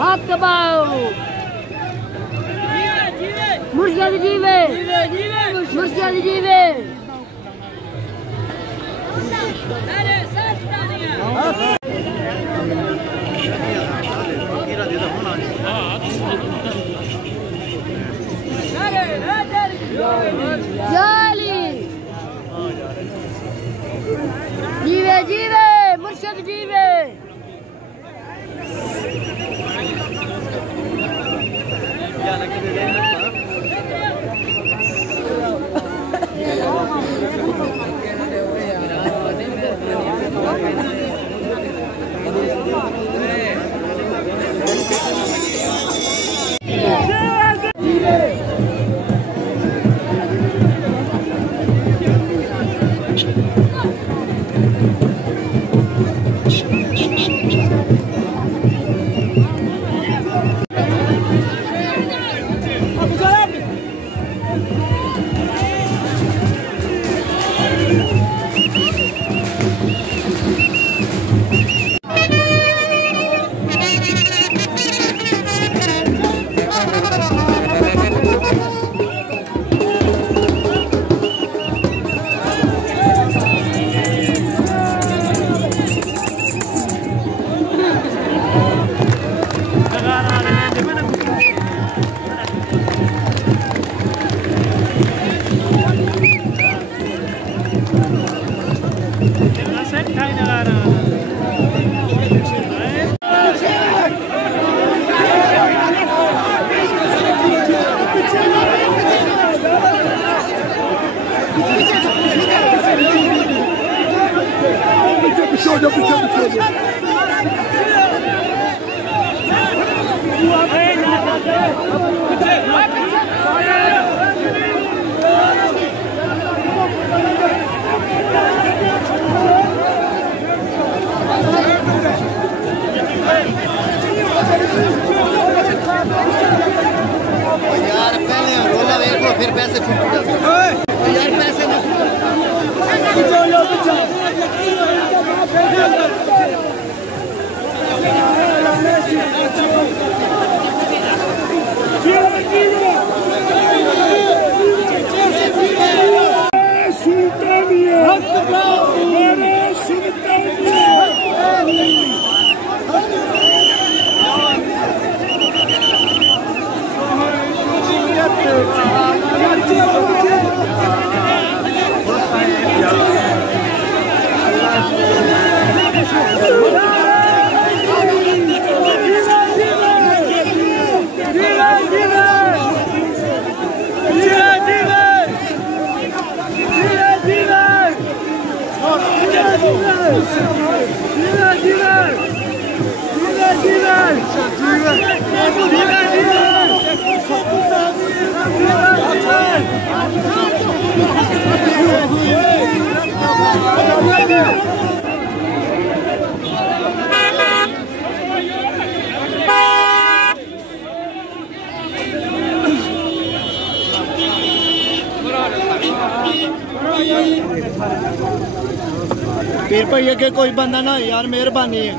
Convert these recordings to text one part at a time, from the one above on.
हाथ दबाओ। मुर्शिद जीवे, मुर्शिद जीवे। जाली जीवे जीवे मुर्शिद जीवे। यार पहले रोला देख लो फिर पैसे यार पैसे पीर भैया के कोई बंदा ना यार मेहरबानी है।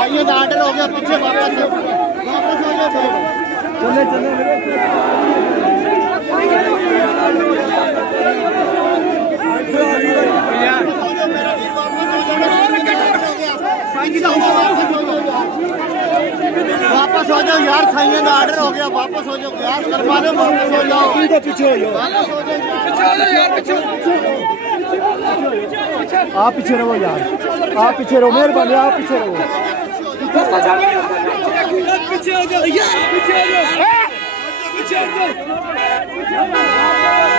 आइए ऑर्डर हो गया पीछे वापस हो गया चले चले जाओ यार, साईं का ऑर्डर हो गया, वापस हो जाओ यार, करवा दो, वापस हो जाओ, पीछे हो जाओ, वापस हो जाओ यार, आप पीछे रहो यार, आप पीछे रहो, मेहरबानी आप पीछे रहो, पीछे हो जाओ यार, पीछे हो जाओ, पीछे हो जाओ।